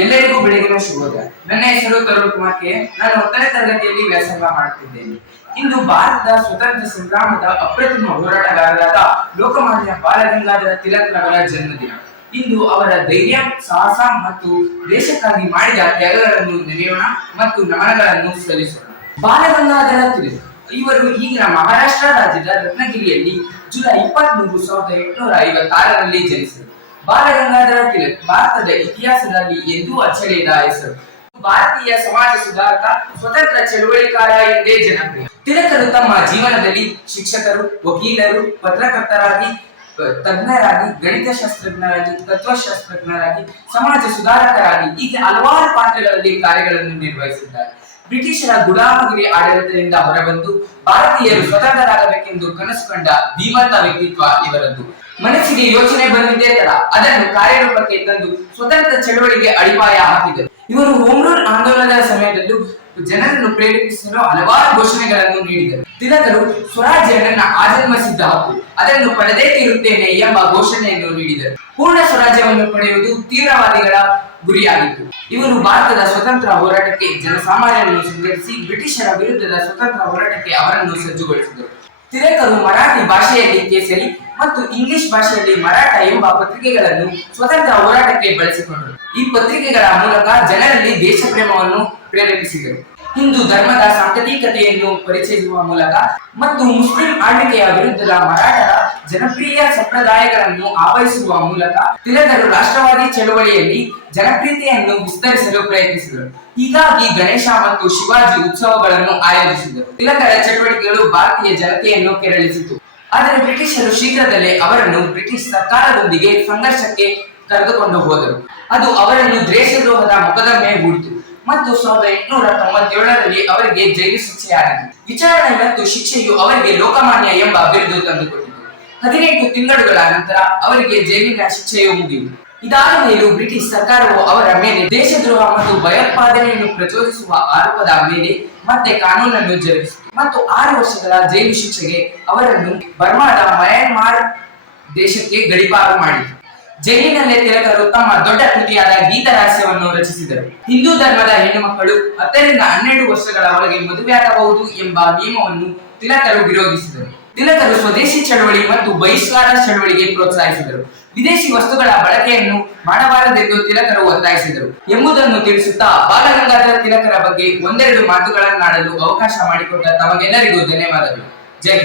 ಎಲ್ಲರಿಗೂ ಬೆಳಗಿನ ಶುಭೋದಯ. ನನ್ನ ಹೆಸರು ತರುಣ್ ಕುಮಾರ್ ಕೆ ನಾನು ಹತ್ತನೇ ತರಗತಿಯಲ್ಲಿ ವ್ಯಾಸಂಗ ಮಾಡುತ್ತಿದ್ದೇನೆ. ಇಂದು ಭಾರತದ ಸ್ವತಂತ್ರ ಸಂಗ್ರಾಮದ ಅಪ್ರತಿಮ ಹೋರಾಟಗಾರರಾದ ಲೋಕಮಾನ್ಯ ಬಾಲಗಂಗಾಧರ ತಿಲಕ್ ರವರ ಜನ್ಮದಿನ. ಇಂದು ಅವರ ಧೈರ್ಯ, ಸಾಹಸ ಮತ್ತು ದೇಶಕ್ಕಾಗಿ ಮಾಡಿದ ತ್ಯಾಗಗಳನ್ನು ನೆನೆಯೋಣ ಮತ್ತು ನಮನಗಳನ್ನು ಸಲ್ಲಿಸೋಣ. ಬಾಲಗಂಗಾಧರ ತಿಲಕ್, ಇವರು ಈಗಿನ ಮಹಾರಾಷ್ಟ್ರ ರಾಜ್ಯದ ರತ್ನಗಿರಿಯಲ್ಲಿ ಜುಲೈ ಇಪ್ಪತ್ಮೂರು ಸಾವಿರದ ಎಂಟುನೂರ ಐವತ್ತಾರರಲ್ಲಿ ಜನಿಸಿದರು. ಬಾಲಗಂಗಾಧರ ತಿಲಕ್ ಭಾರತದ ಇತಿಹಾಸದಲ್ಲಿ ಎಂದೂ ಅಚ್ಚಳಿಯದ ಹೆಸರು. ಭಾರತೀಯ ಸಮಾಜ ಸುಧಾರಕ ಸ್ವತಂತ್ರ ಚಳುವಳಿಕಾರ ಎಂದೇ ಜನಪ್ರಿಯ. ತಿಲಕರು ತಮ್ಮ ಜೀವನದಲ್ಲಿ ಶಿಕ್ಷಕರು, ವಕೀಲರು, ಪತ್ರಕರ್ತರಾಗಿ ತಜ್ಞರಾಗಿ ತಜ್ಞರಾಗಿ, ಗಣಿತಶಾಸ್ತ್ರಜ್ಞರಾಗಿ, ತತ್ವಶಾಸ್ತ್ರಜ್ಞರಾಗಿ, ಸಮಾಜ ಸುಧಾರಕರಾಗಿ ಹೀಗೆ ಹಲವಾರು ಪಾತ್ರಗಳಲ್ಲಿ ಕಾರ್ಯಗಳನ್ನು ನಿರ್ವಹಿಸಿದ್ದಾರೆ. ಬ್ರಿಟಿಷರ ಗುಲಾಮಗಿರಿ ಆಡಳಿತದಿಂದ ಹೊರಬಂದು ಭಾರತೀಯರು ಸ್ವತಂತ್ರರಾಗಬೇಕೆಂದು ಕನಸು ಕಂಡ ಧೀಮಂತ ವ್ಯಕ್ತಿತ್ವ ಇವರದ್ದು. ಮನಸ್ಸಿಗೆ ಯೋಚನೆ ಬಂದಿದೆ ತರ ಅದನ್ನು ಕಾರ್ಯರೂಪಕ್ಕೆ ತಂದು ಸ್ವತಂತ್ರ ಚಳವಳಿಗೆ ಅಡಿಪಾಯ ಹಾಕಿದರು. ಇವರು ಹೋಮ್ ರೂಲ್ ಆಂದೋಲನದ ಸಮಯದಲ್ಲೂ ಜನರನ್ನು ಪ್ರೇರೇಪಿಸಲು ಹಲವಾರು ಘೋಷಣೆಗಳನ್ನು ನೀಡಿದರು. ತಿಲಕರು ಸ್ವರಾಜ್ಯ ನನ್ನ ಆಜನ್ಮ ಅದನ್ನು ಪಡೆದೇ ತೀರುತ್ತೇನೆ ಎಂಬ ಘೋಷಣೆಯನ್ನು ನೀಡಿದರು. ಪೂರ್ಣ ಸ್ವರಾಜ್ಯವನ್ನು ಪಡೆಯುವುದು ತೀವ್ರವಾದಿಗಳ ಗುರಿಯಾಗಿತ್ತು. ಇವರು ಭಾರತದ ಸ್ವತಂತ್ರ ಹೋರಾಟಕ್ಕೆ ಜನಸಾಮಾನ್ಯರನ್ನು ಸಂಘಟಿಸಿ ಬ್ರಿಟಿಷರ ವಿರುದ್ಧದ ಸ್ವತಂತ್ರ ಹೋರಾಟಕ್ಕೆ ಅವರನ್ನು ಸಜ್ಜುಗೊಳಿಸಿದರು. ತಿಲಕರು ಮರಾಠಿ ಭಾಷೆಯಲ್ಲಿ ಕೇಸರಿ ಮತ್ತು ಇಂಗ್ಲಿಷ್ ಭಾಷೆಯಲ್ಲಿ ಮರಾಠ ಎಂಬ ಪತ್ರಿಕೆಗಳನ್ನು ಸ್ವತಂತ್ರ ಹೋರಾಟಕ್ಕೆ ಬಳಸಿಕೊಂಡರು. ಈ ಪತ್ರಿಕೆಗಳ ಮೂಲಕ ಜನರಲ್ಲಿ ದೇಶ ಪ್ರೇಮವನ್ನು ಪ್ರೇರೇಪಿಸಿದರು. ಹಿಂದೂ ಧರ್ಮದ ಸಾಂಕೇತಿಕತೆಯನ್ನು ಪರಿಚಯಿಸುವ ಮೂಲಕ ಮತ್ತು ಮುಸ್ಲಿಂ ಆಳ್ವಿಕೆಯ ವಿರುದ್ಧದ ಮರಾಠರ ಜನಪ್ರಿಯ ಸಂಪ್ರದಾಯಗಳನ್ನು ಆವರಿಸುವ ಮೂಲಕ ತಿಲಕರು ರಾಷ್ಟ್ರವಾದಿ ಚಳುವಳಿಯಲ್ಲಿ ಜನಪ್ರಿಯತೆಯನ್ನು ವಿಸ್ತರಿಸಲು ಪ್ರಯತ್ನಿಸಿದರು. ಹೀಗಾಗಿ ಗಣೇಶ ಮತ್ತು ಶಿವಾಜಿ ಉತ್ಸವಗಳನ್ನು ಆಯೋಜಿಸಿದರು. ತಿಲಕರ ಚಟುವಟಿಕೆಗಳು ಭಾರತೀಯ ಜನತೆಯನ್ನು ಕೆರಳಿಸಿತು. ಆದರೆ ಬ್ರಿಟಿಷರು ಶೀಘ್ರದಲ್ಲೇ ಅವರನ್ನು ಬ್ರಿಟಿಷ್ ಸರ್ಕಾರದೊಂದಿಗೆ ಸಂಘರ್ಷಕ್ಕೆ ಕರೆದುಕೊಂಡು ಹೋದರು. ಅದು ಅವರನ್ನು ದೇಶದ್ರೋಹದ ಮೇಲೆ ಹೂಡಿತು. ಮತ್ತು ಸಾವಿರದ ಎಂಟುನೂರ ತೊಂಬತ್ತೇಳರಲ್ಲಿ ಅವರಿಗೆ ಜೈಲು ಶಿಕ್ಷೆಯಾಗಿತ್ತು. ವಿಚಾರಣೆ ಮತ್ತು ಶಿಕ್ಷೆಯು ಅವರಿಗೆ ಲೋಕಮಾನ್ಯ ಎಂಬ ಬಿರುದು ತಂದುಕೊಟ್ಟಿತು. ಹದಿನೆಂಟು ತಿಂಗಳುಗಳ ನಂತರ ಅವರಿಗೆ ಜೈಲಿನ ಶಿಕ್ಷೆಯು ಮುಗಿಯಿತು. ಇದಾದ ಮೇಲೂ ಬ್ರಿಟಿಷ್ ಸರ್ಕಾರವು ಅವರ ಮೇಲೆ ದೇಶದ್ರೋಹ ಮತ್ತು ಭಯೋತ್ಪಾದನೆಯನ್ನು ಪ್ರಚೋದಿಸುವ ಆರೋಪದ ಮೇಲೆ ಮತ್ತೆ ಕಾನೂನನ್ನು ಜರುಗಿಸಿತು. ಮತ್ತು ಆರು ವರ್ಷಗಳ ಜೈಲು ಶಿಕ್ಷೆಗೆ ಅವರನ್ನು ಬರ್ಮಾದ ಮಯನ್ಮಾರ್ ದೇಶಕ್ಕೆ ಗಡಿಪಾರು ಮಾಡಿತು. ಜೈಲಿನಲ್ಲೇ ತಿಲಕರು ತಮ್ಮ ದೊಡ್ಡ ಕೃತಿಯಾದ ಗೀತ ರಹಸ್ಯವನ್ನು ರಚಿಸಿದರು. ಹಿಂದೂ ಧರ್ಮದ ಹೆಣ್ಣು ಮಕ್ಕಳು ಹತ್ತರಿಂದ ಹನ್ನೆರಡು ವರ್ಷಗಳ ಒಳಗೆ ಮದುವೆಯಾಗಬಹುದು ಎಂಬ ನಿಯಮವನ್ನು ತಿಲಕರು ವಿರೋಧಿಸಿದರು. ತಿಲಕರು ಸ್ವದೇಶಿ ಚಳವಳಿ ಮತ್ತು ಬಹಿಷ್ಕಾರ ಚಳವಳಿಗೆ ಪ್ರೋತ್ಸಾಹಿಸಿದರು. ವಿದೇಶಿ ವಸ್ತುಗಳ ಬಳಕೆಯನ್ನು ಮಾಡಬಾರದೆಂದು ತಿಲಕರು ಒತ್ತಾಯಿಸಿದರು. ಎಂಬುದನ್ನು ತಿಳಿಸುತ್ತಾ ಬಾಲಗಂಗಾಧರ ತಿಲಕರ ಬಗ್ಗೆ ಒಂದೆರಡು ಮಾತುಗಳನ್ನಾಡಲು ಅವಕಾಶ ಮಾಡಿಕೊಟ್ಟ ತಮಗೆಲ್ಲರಿಗೂ ಧನ್ಯವಾದಗಳು. ಜೈ